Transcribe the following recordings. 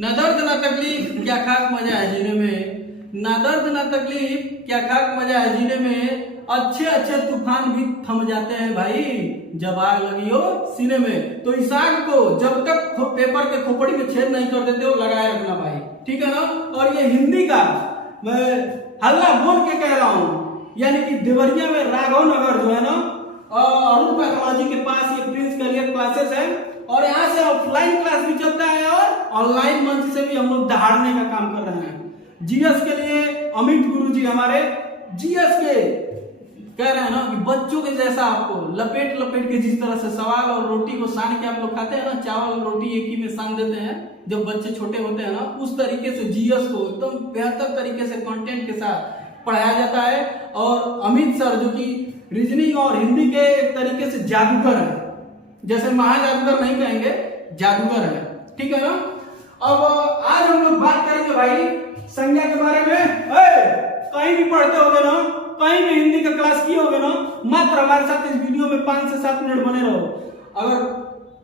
ना दर्द ना तकलीफ क्या खाक मजा है जीने में, ना दर्द ना तकलीफ क्या खाक मजा है जीने में। अच्छे अच्छे तूफान भी थम जाते हैं भाई जब आग लगी हो सीने में। तो इस आग को जब तक पेपर के खोपड़ी में छेद नहीं कर देते हो लगाए रखना भाई, ठीक है ना। और ये हिंदी का मैं हल्ला बोल के कह रहा हूँ, यानी कि देवरिया में राघव नगर जो है ना अरुण पैथोलॉजी के पास ये प्रिंस करियर क्लासेस है, और यहाँ से ऑफलाइन क्लास भी चलता है और ऑनलाइन मंच से भी हम लोग दहाड़ने का काम कर रहे हैं। जीएस के लिए अमित गुरुजी हमारे जीएस के कह रहे हैं ना कि बच्चों के जैसा आपको लपेट लपेट के जिस तरह से सवाल और रोटी को सान के आप लोग खाते हैं ना, चावल रोटी एक ही में सान देते हैं जब बच्चे छोटे होते हैं ना, उस तरीके से जीएस को एकदम बेहतर तरीके से कंटेंट के साथ पढ़ाया जाता है। और अमित सर जो कि रीजनिंग और हिंदी के एक तरीके से जादूगर है, जैसे महाजादूगर नहीं कहेंगे, जादूगर है, ठीक है ना। अब आज हम लोग बात करेंगे भाई संज्ञा के बारे में। कहीं भी पढ़ते होगे ना, कहीं भी हिंदी का क्लास किए होगे ना, मात्र हमारे साथ इस वीडियो में 5 से 7 मिनट बने रहो। अगर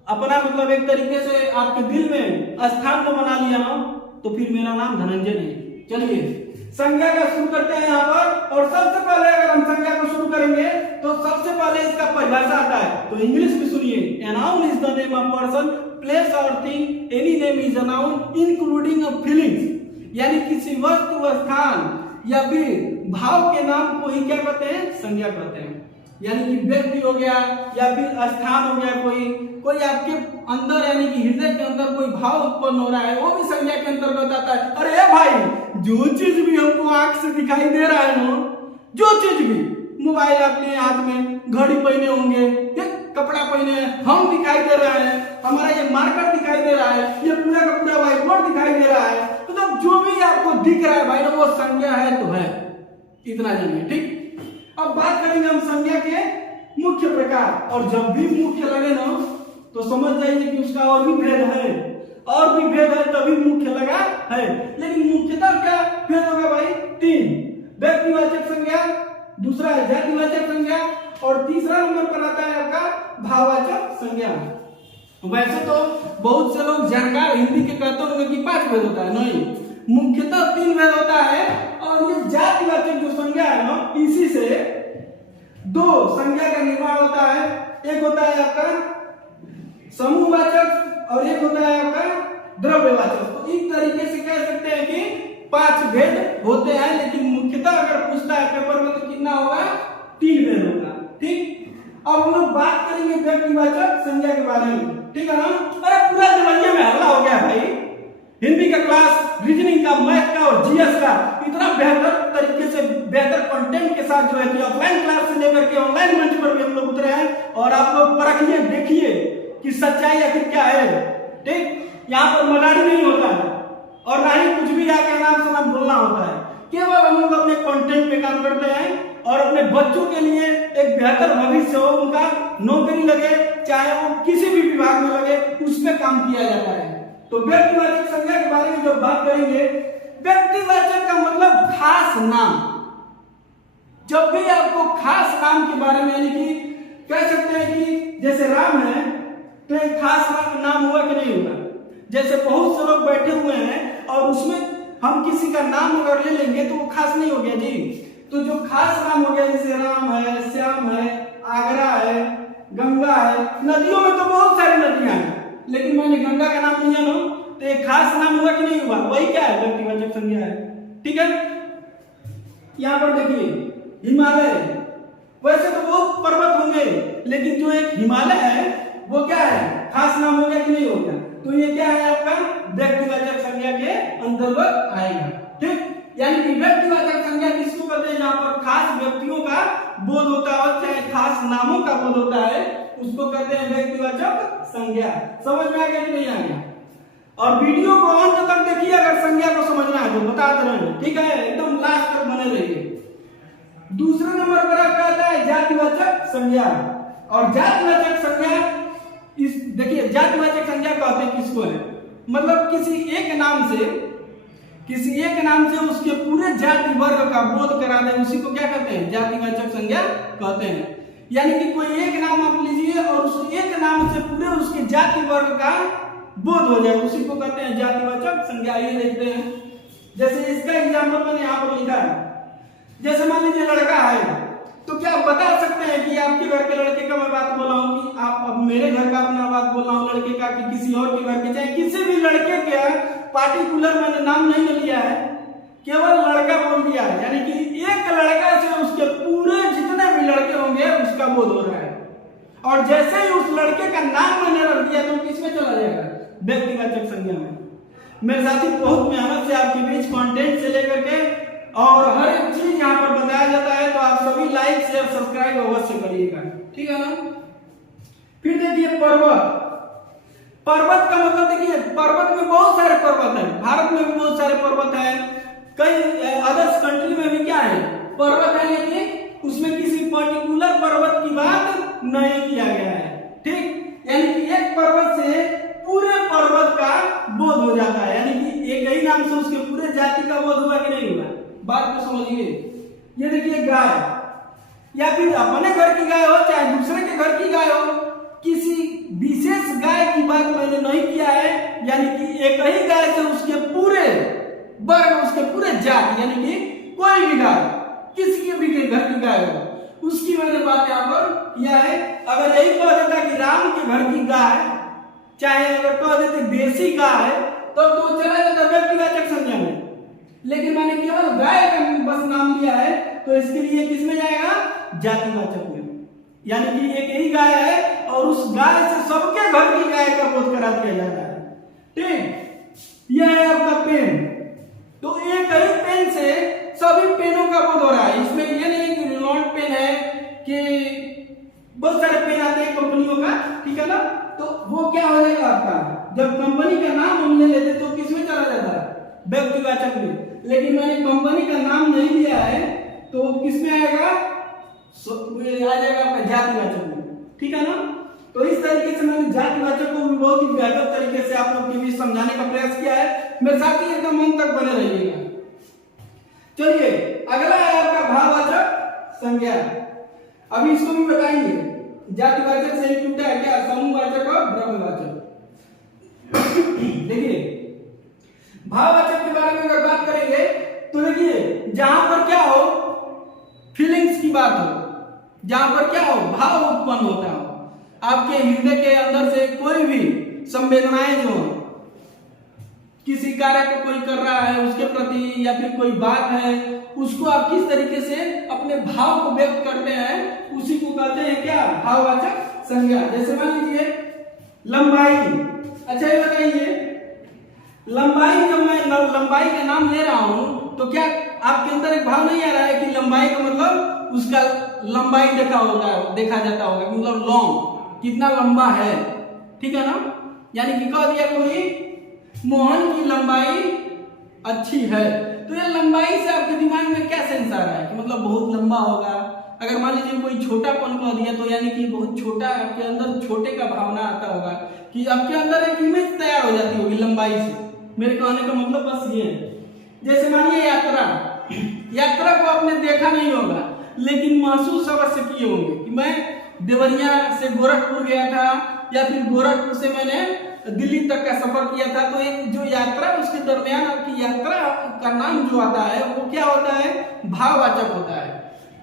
अपना मतलब एक तरीके से आपके दिल में स्थान को बना लिया ना, तो फिर मेरा नाम धनंजय नहीं। चलिए संज्ञा का शुरू करते हैं यहाँ पर। और सबसे पहले अगर हम संज्ञा को शुरू करेंगे तो सबसे पहले इसका परिभाषा आता है, तो इंग्लिश में सुनिए। A noun is the name of person, place or thing. Any name is a noun including a feelings. यानी किसी वस्तु, स्थान या फिर भाव के नाम को ही क्या कहते हैं, संज्ञा कहते हैं। यानी कि व्यक्ति हो गया या फिर स्थान हो गया, कोई आपके अंदर यानी कि हृदय के अंदर कोई भाव उत्पन्न हो रहा है, वो भी संज्ञा के अंतर्गत आता है। अरे भाई जो चीज भी हमको आंख से दिखाई दे रहा है ना, जो चीज भी, मोबाइल अपने हाथ में, घड़ी पहने होंगे, कपड़ा पहने, हम दिखाई दे रहा है, हमारा ये मार्कर दिखाई दे रहा है, ये पूरा का पूरा व्हाइट बोर्ड दिखाई दे रहा है, मतलब जो भी आपको दिख रहा है भाई ना वो संज्ञा है तो है, इतना जानिए, ठीक। अब बात करेंगे हम संज्ञा के मुख्य प्रकार। और जब भी मुख्य लगे ना तो समझ जाइए कि उसका और भी भेद है, और भी भेद है तभी मुख्य लगा है। लेकिन मुख्यतः क्या भेद होगा भाई, 3। व्यक्तिवाचक संज्ञा, दूसरा है जातिवाचक संज्ञा, और तीसरा नंबर पर आता है आपका भाववाचक संज्ञा। वैसे तो बहुत से लोग जानकार हिंदी के कहते होंगे कि 5 भेद होता है, नहीं, मुख्यतः 3 भेद होता है। और ये जातिवाचक जो संज्ञा है ना, इसी से 2 संज्ञा का निर्माण होता है। एक होता है आपका समूहवाचक और एक होता है आपका द्रव्यवाचक। तो इस तरीके से कह सकते हैं कि 5 भेद होते हैं, लेकिन मुख्यतः अगर पूछता है पेपर में तो कितना होगा, 3 भेद होगा, ठीक। अब हम लोग बात करेंगे व्यक्तिवाचक संज्ञा के बारे में, ठीक है ना। अरे पूरा देवरिया में हल्ला हो गया भाई, हिंदी का क्लास, रीजनिंग का, मैथ का और जीएस का इतना बेहतर तरीके से बेहतर कंटेंट के साथ जो है कि ऑफलाइन क्लास से लेकर के ऑनलाइन मंच पर भी हम लोग उतरे हैं। और आप लोग परखिए, देखिए कि सच्चाई आखिर क्या है, ठीक। यहाँ पर मलाड़ी नहीं होता है और ना ही कुछ भी आके नाम से नाम बोलना होता है। केवल हम लोग अपने कंटेंट पे काम करते हैं और अपने बच्चों के लिए एक बेहतर भविष्य हो, उनका नौकरी लगे, चाहे वो किसी भी विभाग में लगे, उस पर काम किया जाता है। तो व्यक्तिवाचक संज्ञा के बारे में जब बात करेंगे, व्यक्तिवाचक का मतलब खास नाम। जब भी आपको खास नाम के बारे में, यानी कि कह सकते हैं कि जैसे राम है तो एक खास नाम हुआ कि नहीं हुआ। जैसे बहुत से लोग बैठे हुए हैं और उसमें हम किसी का नाम अगर ले लेंगे तो वो खास नहीं हो गया जी। तो जो खास नाम हो गया, जैसे राम है, श्याम है, आगरा है, गंगा है। नदियों में तो बहुत सारी नदियां हैं, लेकिन मैंने गंगा का नाम नहीं जाना, तो एक खास नाम हुआ कि नहीं हुआ, वही क्या है, व्यक्तिवाचक संज्ञा है, ठीक है। यहाँ पर देखिए हिमालय, वैसे तो बहुत पर्वत होंगे, लेकिन जो एक हिमालय है वो क्या है, खास नाम हो गया कि नहीं हो गया, तो ये क्या है आपका व्यक्तिवाचक संज्ञा के अंतर्गत आएगा, ठीक। यानी कि व्यक्तिवाचक संज्ञा किसको कहते हैं, जहां पर खास व्यक्तियों का बोध होता है, चाहे खास नामों का बोध होता है, उसको कहते हैं व्यक्तिवाचक संज्ञा। समझ में आ गया कि नहीं आ गया। और वीडियो को अंत तक देखिए, अगर संज्ञा को समझना है तो बताते रहेंगे, ठीक है, एकदम लास्ट तक बने रहिए। दूसरे नंबर पर आपका आता है जातिवाचक संज्ञा। और जातिवाचक संज्ञा, इस देखिए जातिवाचक संज्ञा कहते हैं किसको है, मतलब किसी एक नाम से उसके पूरे जाति वर्ग का बोध करा दे, उसी को क्या कहते हैं, जातिवाचक संज्ञा कहते हैं। यानी कि कोई एक नाम आप लीजिए और उस एक नाम से पूरे उसके जाति वर्ग का बोध हो जाए, उसी को कहते हैं जातिवाचक संज्ञा। ये देखते हैं, जैसे इसका एग्जाम्पल मैंने यहाँ पर लिखा है। जैसे मान लीजिए लड़का है, तो क्या आप बता सकते हैं कि आपके घर के लड़के का मैं बात बोल रहा हूँ कि आप अब मेरे घर का अपना बात बोल रहा हूँ लड़के का, कि किसी और के घर के, चाहे किसी भी लड़के का पार्टिकुलर मैंने नाम नहीं लिया है, केवल लड़का बोल दिया है, यानी कि एक लड़का से उसके पूरे जितने भी लड़के होंगे उसका बोध हो रहा है। और जैसे ही उस लड़के का नाम मैंने रख दिया तो किसमें चला जाएगा? व्यक्तिवाचक संज्ञा में। मेरे साथी बहुत मेहनत से आपके बीच कंटेंट से लेकर के और हर एक चीज यहाँ पर बताया जाता है, तो आप सभी लाइक शेयर सब्सक्राइब अवश्य करिएगा, ठीक है ना। फिर देखिए पर्वत। पर्वत का मतलब देखिए, पर्वत में बहुत सारे पर्वत है, भारत में भी बहुत सारे पर्वत है, कई अदर्स कंट्री में भी क्या है पर्वत है, लेकिन उसमें किसी पर्टिकुलर पर्वत की बात नहीं किया गया है, ठीक। यानी कि एक पर्वत से पूरे पर्वत का बोध हो जाता है, यानी कि एक ही नाम से उसके पूरे जाति का बोध हुआ कि नहीं हुआ, बात को समझिए। ये देखिए गाय, या फिर अपने घर की गाय हो चाहे दूसरे के घर की गाय हो, किसी विशेष गाय की बात मैंने नहीं किया है, यानी कि एक ही गाय से उसके पूरे वर्ग, उसके पूरे जाति, यानी कि कोई भी गाय, किसी के भी घर की गाय हो, उसकी मैंने बात यहाँ पर किया है। अगर यही कह देता कि राम के घर की गाय, चाहे अगर कह देते देसी गाय, तो चला जाता व्यक्तिवाचक संज्ञा में, लेकिन मैंने केवल गाय का बस नाम लिया है, तो इसके लिए किसमें जाएगा? जातिवाचक में। यानी कि एक ही गाय है और उस गाय से सबके घर की गाय का बोध करा दिया जा रहा है, ठीक। यह है आपका पेन, तो एक ही पेन से सभी पेनों का बोध हो रहा है। इसमें यह नहीं कि रिनॉल्ट पेन है, कि बहुत सारे पेन आते हैं कंपनियों का, ठीक है ना, तो वो क्या हो जाएगा आपका, जब कंपनी का नाम हम ले लेते तो किसमें चला जाता है? व्यक्तिवाचक में। लेकिन मैंने कंपनी का नाम नहीं लिया है तो किसमें आएगा? आ जाएगा आपका जातिवाचक में, ठीक है ना। तो इस तरीके से मैंने जातिवाचक को भी बहुत ही बेहतर तरीके से आप लोग के बीच समझाने का प्रयास किया है। मेरे साथ ही एकदम अंत तक बने रहिएगा। चलिए अगला है आपका भाववाचक संज्ञा। अभी इसको भी बताएंगे, जातिवाचक से ही टूटा है क्या? समूहवाचक और द्रव्यवाचक। देखिए भाववाचक के बारे में अगर बात करेंगे तो देखिए जहां पर क्या हो, फीलिंग्स की बात हो, जहां पर क्या हो, भाव उत्पन्न होता हो, आपके हृदय के अंदर से कोई भी संवेदनाएं जो किसी कार्य को कोई कर रहा है उसके प्रति, या फिर कोई बात है उसको आप किस तरीके से अपने भाव को व्यक्त करते हैं, उसी को कहते हैं क्या? भाववाचक संज्ञा। जैसे मान लीजिए लंबाई। अच्छा ये बताइए, लंबाई, जब मैं लंबाई का नाम ले रहा हूं तो क्या आपके अंदर एक भाव नहीं आ रहा है कि लंबाई का मतलब उसका लंबाई देखा जाता होगा, मतलब लॉन्ग, कितना लंबा है, ठीक है ना। यानी कि कह दिया कोई मोहन की लंबाई अच्छी है, तो ये लंबाई से आपके दिमाग में क्या सेंस आ रहा है कि मतलब बहुत लंबा होगा। अगर मान लीजिए कोई छोटापन कह दिया तो यानी कि बहुत छोटा, आपके अंदर छोटे का भावना आता होगा, कि आपके अंदर एक इमेज तैयार हो जाती होगी लंबाई से। मेरे कहने का मतलब बस ये है। जैसे मानिए यात्रा को आपने देखा नहीं होगा लेकिन महसूस अवश्य किए होंगे कि मैं देवरिया से गोरखपुर गया था, या फिर गोरखपुर से मैंने दिल्ली तक का सफर किया था। तो एक जो यात्रा, उसके दरमियान आपकी यात्रा का नाम जो आता है वो क्या होता है? भाववाचक होता है।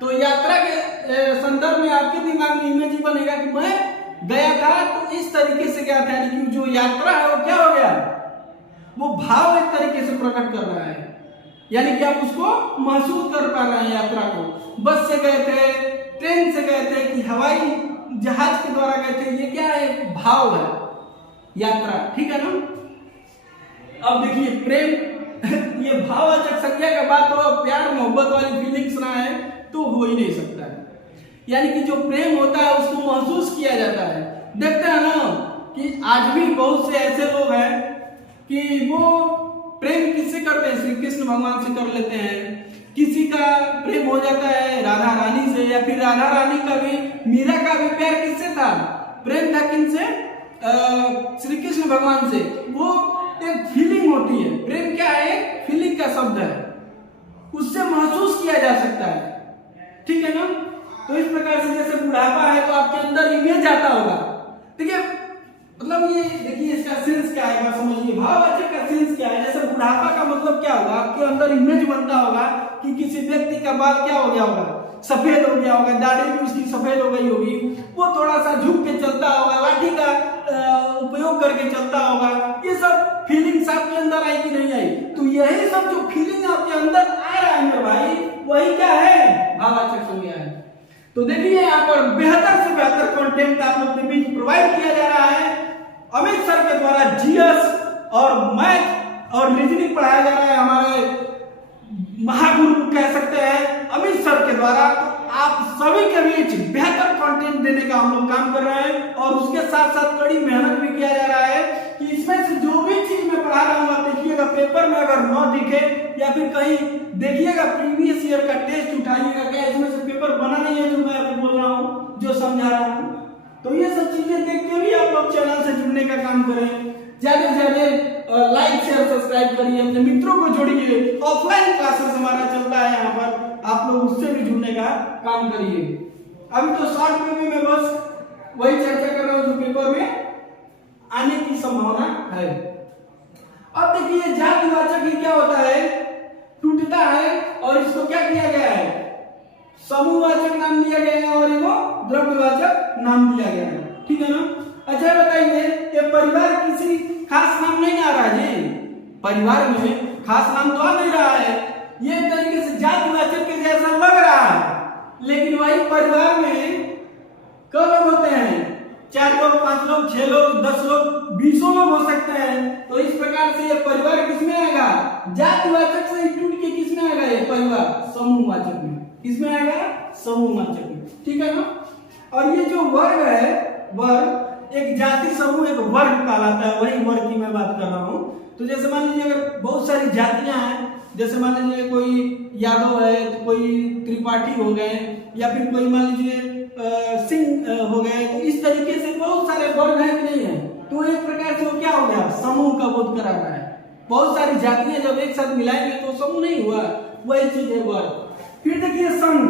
तो यात्रा के संदर्भ में आपके दिमाग में इमेज ही बनेगा कि मैं गया था तो इस तरीके से गया था, लेकिन जो यात्रा है वो क्या हो गया? वो भाव एक तरीके से प्रकट कर रहा है, यानी कि आप उसको महसूस कर पा रहे हैं यात्रा को। बस से गए थे, ट्रेन से गए थे, कि हवाई जहाज के द्वारा गए थे, ये क्या है? भाव है, यात्रा, ठीक है ना। अब देखिए प्रेम, ये भाववाचक संज्ञा का बात हो, प्यार मोहब्बत वाली फीलिंग्स ना है तो हो ही नहीं सकता है। यानी कि जो प्रेम होता है उसको महसूस किया जाता है। देखते हैं ना कि आज भी बहुत से ऐसे लोग हैं कि वो प्रेम किससे करते हैं? श्री कृष्ण भगवान से कर लेते हैं। किसी का प्रेम हो जाता है राधा रानी से, या फिर राधा रानी का भी, मीरा का भी प्यार किससे था? प्रेम था किनसे? श्री कृष्ण भगवान से। वो एक फीलिंग होती है। प्रेम क्या है? फीलिंग का शब्द है, उससे महसूस किया जा सकता है, ठीक है ना। तो इस प्रकार से जैसे बुढ़ापा है तो आपके अंदर इमेज आता होगा। देखिए मतलब ये देखिए इसका सेंस क्या है समझिए, भाववाचक का सेंस क्या है। जैसे बुढ़ापा का मतलब क्या होगा, आपके अंदर इमेज बनता होगा कि किसी व्यक्ति का बाल क्या हो गया होगा, सफेद हो गया होगा, दाढ़ी भी उसकी सफेद हो गई होगी, वो थोड़ा सा झुक के चलता होगा, लाठी का उपयोग करके चलता होगा। ये सब फीलिंग्स आपके अंदर आई कि नहीं आई? तो यही सब जो फीलिंग आपके अंदर आ रहा है मेरे भाई, वही क्या है, भाववाचक संज्ञा है। तो देखिए यहाँ पर बेहतर से बेहतर कंटेंट आप लोग के बीच प्रोवाइड किया जा रहा है। अमित सर के द्वारा जीएस और मैथ और रीजनिंग पढ़ाया जा रहा है, हमारे महागुरु कह सकते हैं अमित सर के द्वारा। आप सभी के बीच बेहतर कंटेंट देने का हम लोग काम कर रहे हैं और उसके साथ साथ कड़ी मेहनत भी किया जा रहा है कि इसमें से जो भी चीज मैं पढ़ा रहा हूँ आप देखिएगा, पेपर में अगर न दिखे या फिर कहीं देखिएगा प्रीवियस ईयर का टेस्ट उठाइएगा, क्या इसमें से पेपर बना नहीं है जो मैं आपको बोल रहा हूँ, जो समझा रहा हूँ। तो ये सब चीजें देख के भी आप लोग चैनल से जुड़ने का काम करें, ज्यादा से ज्यादा लाइक शेयर सब्सक्राइब करिए, अपने मित्रों को जोड़िए। ऑफलाइन क्लासेस हमारा चलता है यहाँ पर, आप लोग उससे भी जुड़ने का काम करिए। अभी तो शॉर्ट में मैं बस वही चर्चा कर रहा हूँ जो पेपर में आने की संभावना है। अब देखिए जातिवाचक ही क्या होता है, टूटता है और इसको क्या किया गया है, समूहवाचक नाम दिया गया है और इनको द्रव्यवाचक नाम दिया गया है, ठीक है ना। अच्छा बताइए, ये परिवार किसी खास नाम नहीं आ रहा जी, परिवार में खास नाम तो आ नहीं रहा है, ये तरीके से जातिवाचक के जैसा लग रहा है, लेकिन वही परिवार में कब लोग होते हैं, 4 लोग, 5 लोग, 6 लोग, 10 लोग, 20 लोग हो सकते हैं। तो इस प्रकार से ये परिवार किसमें आएगा, जातिवाचक से टूट के किसमें आएगा, ये परिवार समूहवाचक में, किसमें आएगा, समूहवाचक में, ठीक है ना। और ये जो वर्ग है, वर्ग एक जाति समूह एक वर्ग कहलाता है, वही वर्ग की मैं बात कर रहा हूँ। तो जैसे मान लीजिए अगर बहुत सारी जातियां हैं, जैसे मान लीजिए कोई यादव है तो कोई त्रिपाठी हो गए, या फिर कोई मान लीजिए सिंह हो गए, तो इस तरीके से बहुत सारे वर्ग हैं कि नहीं है, तो एक प्रकार से वो क्या हो गया, समूह का बोध करा रहा है। बहुत सारी जातियां जब एक साथ मिलाएंगे तो समूह नहीं हुआ, वही चीज है वर्ग। फिर देखिए संघ,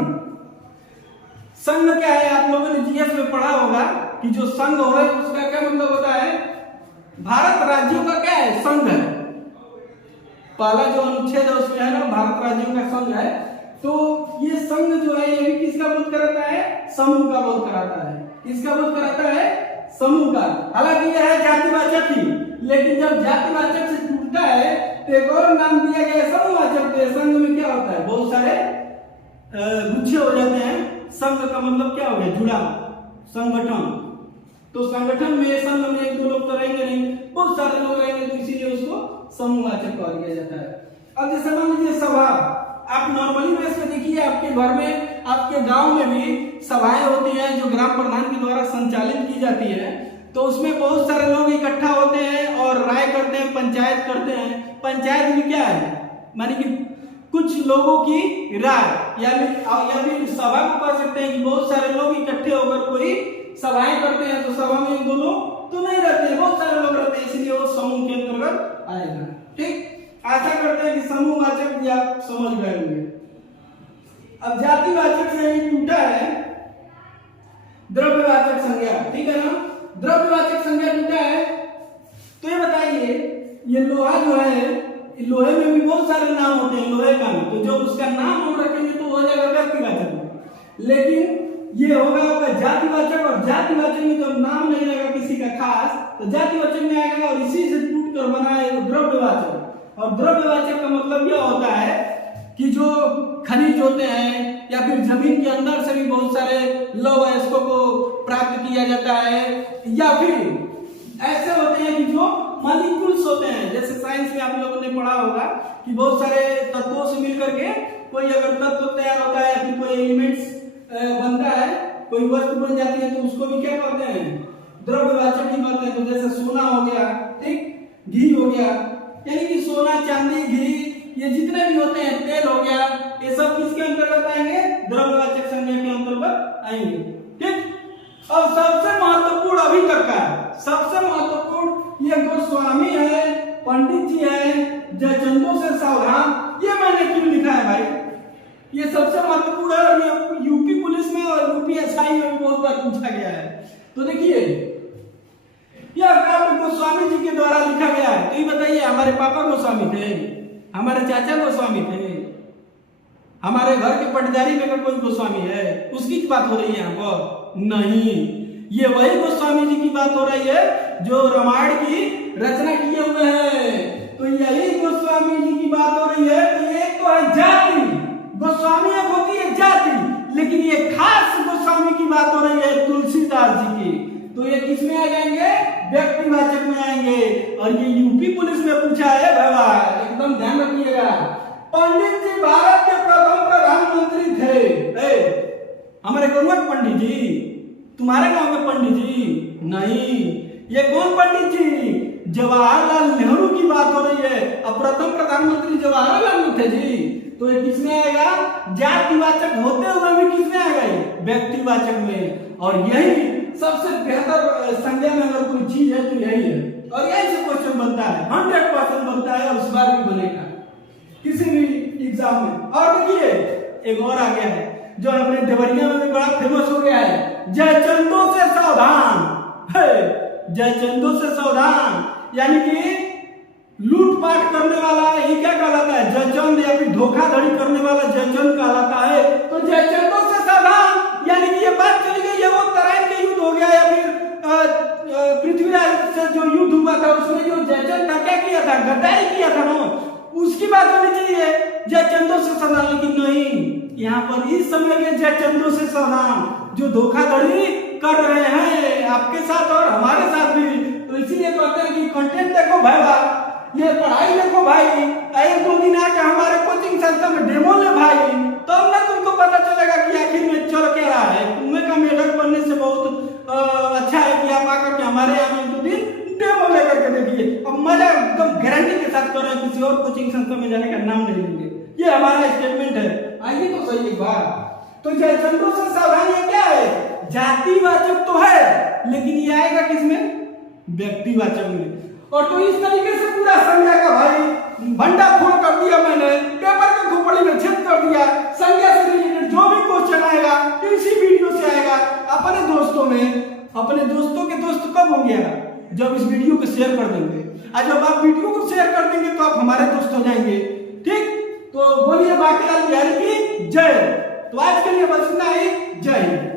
संघ क्या है, आप लोगों ने जीएस में पढ़ा होगा कि जो संघ हो उसका क्या मतलब होता है, भारत राज्यों का क्या है, संघ है। पहला जो अनुच्छेद है उसमें है ना, भारत राज्यों का संघ है। तो ये संघ जो है ये भी किसका बोध कराता है, समूह का बोध कराता है। किसका बोध कराता है, समूह का। हालांकि यह है जातिवाचक ही, लेकिन जब जातिवाचक से टूटता है तो एक और नाम दिया गया है समूहवाचक। तो संघ में क्या होता है, बहुत सारे गुच्छे हो जाते हैं। संघ का मतलब क्या हो गया, जुड़ा, संगठन। तो संगठन में, संघ में 1-2 लोग तो रहेंगे नहीं, बहुत सारे लोग रहेंगे, तो इसीलिए उसको समूहवाचक कहा दिया जाता है। अब जैसे मान लीजिए सभा, आप नॉर्मली बेस पे देखिए आपके घर में, आपके गांव में भी सभाएं होती हैं जो ग्राम प्रधान के द्वारा संचालित की जाती है। तो उसमें बहुत सारे लोग इकट्ठा होते हैं और राय करते हैं, पंचायत करते हैं। पंचायत भी क्या है, मानी कि कुछ लोगों की राय, या फिर सभा को कह सकते हैं कि बहुत सारे लोग इकट्ठे होकर कोई सभाएं करते हैं। तो सभा में 1-2 लोग तो नहीं रहते, बहुत सारे लोग रहते हैं, इसलिए वो समूह के अंतर्गत आएगा। ठीक, आशा करते हैं कि समूहवाचक भी आप समझ गए होंगे। अब जातिवाचक से ही टूटा है द्रव्यवाचक संज्ञा, ठीक है ना। द्रव्यवाचक संज्ञा टूटा है, तो ये बताइए, ये लोहा जो है, लोहे में भी बहुत सारे नाम होते हैं, लोहे का नाम, तो जब उसका नाम हम रखेंगे तो हो जाएगा व्यक्तिवाचक। लेकिन ये होगा आपका जातिवाचक, और जातिवाचक में जब नाम नहीं रहेगा किसी का खास, तो जातिवाचक में आएगा और इसी से टूट कर बना है द्रव्यवाचक। और द्रव्यवाचक का मतलब यह होता है कि जो खनिज होते हैं या फिर जमीन के अंदर से भी बहुत सारे लौह अयस्कों को प्राप्त किया जाता है, या फिर ऐसे होते हैं कि जो मॉलिक्यूल्स होते हैं। जैसे साइंस में आप लोगों ने पढ़ा होगा कि बहुत सारे तत्वों से मिलकर के कोई अगर तत्व तैयार होता है, या फिर कोई एलिमेंट्स बनता है, कोई वस्तु बन जाती है, तो उसको भी क्या कहते हैं, द्रव्यवाचक ही कहते हैं। तो जैसे सोना हो गया, ठीक, घी हो गया, यानी कि सोना, चांदी, घी, ये जितने भी होते हैं, तेल हो गया, ये सब किसके अंतर्गत आएंगे, द्रव्यवाचक संज्ञा के अंतर्गत आएंगे। ठीक, अब सबसे महत्वपूर्ण अभी तक का, सबसे महत्वपूर्ण ये गोस्वामी है, पंडित जी है, जयचंदों से सावधान, ये मैंने क्यों लिखा है भाई, ये सबसे महत्वपूर्ण है। और ये यूपी पुलिस में और यूपीएसआई में भी बहुत बार पूछा गया है। तो देखिए यह काव्य गोस्वामी जी के द्वारा लिखा गया है। तो ये बताइए, हमारे पापा गोस्वामी थे, हमारे चाचा गोस्वामी थे, हमारे घर के पटदारी में का कोई गोस्वामी है, उसकी बात हो रही है यहाँ पर? नहीं, ये वही गोस्वामी जी की बात हो रही है जो रामायण की रचना किए हुए हैं। तो यही गोस्वामी जी की बात हो रही है। तो ये तो है जाति, गोस्वामी एक होती है जाति, लेकिन ये खास गोस्वामी की बात हो रही है तुलसीदास जी की। तो ये किस में आ जाएंगे? व्यक्तिवाचक में आएंगे। और ये यूपी पुलिस में पूछा है बाबा, एकदम ध्यान रखिएगा। पंडित जी भारत के प्रथम प्रधानमंत्री थे। हमारे गौरव पंडित जी, तुम्हारे गांव में पंडित जी नहीं, ये कौन पंडित जी? जवाहरलाल नेहरू की बात हो रही है। अब प्रथम प्रधानमंत्री जवाहरलाल नेहरू थे जी। तो ये किसमें आएगा? जातिवाचक होते हुए भी किसमें आएगा? ये व्यक्तिवाचक में। और यही सबसे बेहतर संज्ञा में अगर कोई चीज है तो यही है। और यही से क्वेश्चन बनता है, 100% बनता है, और इस बार भी बनेगा किसी भी एग्जाम में। और देखिए एक और आ गया है जो अपने देवरिया में भी बड़ा फेमस हो गया है, जयचंदों से सावधान। जयचंदों से सावधान यानी कि लूटपाट करने वाला ये क्या कहलाता है? जयचंद, या फिर धोखाधड़ी करने वाला जयचंद कहलाता है। तो जयचंदों से सावधान यानी कि ये बात चली गई है, वो तराइन के युद्ध हो गया या फिर पृथ्वीराज से जो युद्ध हुआ था उसमें जो जयचंद का क्या किया था? गद्दारी किया था ना, उसकी बात होनी चाहिए जयचंदों से सावधान। लेकिन नहीं, यहाँ पर इस समय के जयचंदों से सावधान जो धोखाधड़ी कर रहे हैं आपके साथ और हमारे साथ भी। तो इसीलिए कहते हैं कि कंटेंट देखो भाई, ये पढ़ाई देखो भाई, एक दो दिन आके हमारे कोचिंग सेंटर में डेमो ले भाई, तब तो ना तुमको पता चलेगा कि आखिर में चल क्या रहा है। कुएं का मेढक बनने से बहुत अच्छा है कि आप आकर के हमारे यहाँ में दो दिन डेमो लेकर के देखिए। अब मजा एकदम गारंटी के साथ कर रहे हैं, किसी और कोचिंग सेंटर में जाने का नाम नहीं लेंगे। ये हमारा स्टेटमेंट है, आइए तो सही एक बार। तो जयचंदों से सावधान ये क्या है? जातिवाचक तो है, लेकिन ये आएगा किसमें? व्यक्तिवाचक में। और तो इस तरीके से पूरा संज्ञा का भाई भंडाफोड़ कर दिया मैंने, पेपर के खोपड़ी में छेद कर दिया। संज्ञा से रिलेटेड जो भी क्वेश्चन आएगा इसी वीडियो से आएगा अपने दोस्तों में। अपने दोस्तों के दोस्त कब होंगे? जब इस वीडियो को शेयर कर देंगे। और जब आप वीडियो को शेयर कर देंगे तो आप हमारे दोस्त हो जाएंगे। ठीक, तो बोलिए बांकेलाल बिहारी की जय। तो आज के लिए बस इतना ही, जय हिंद।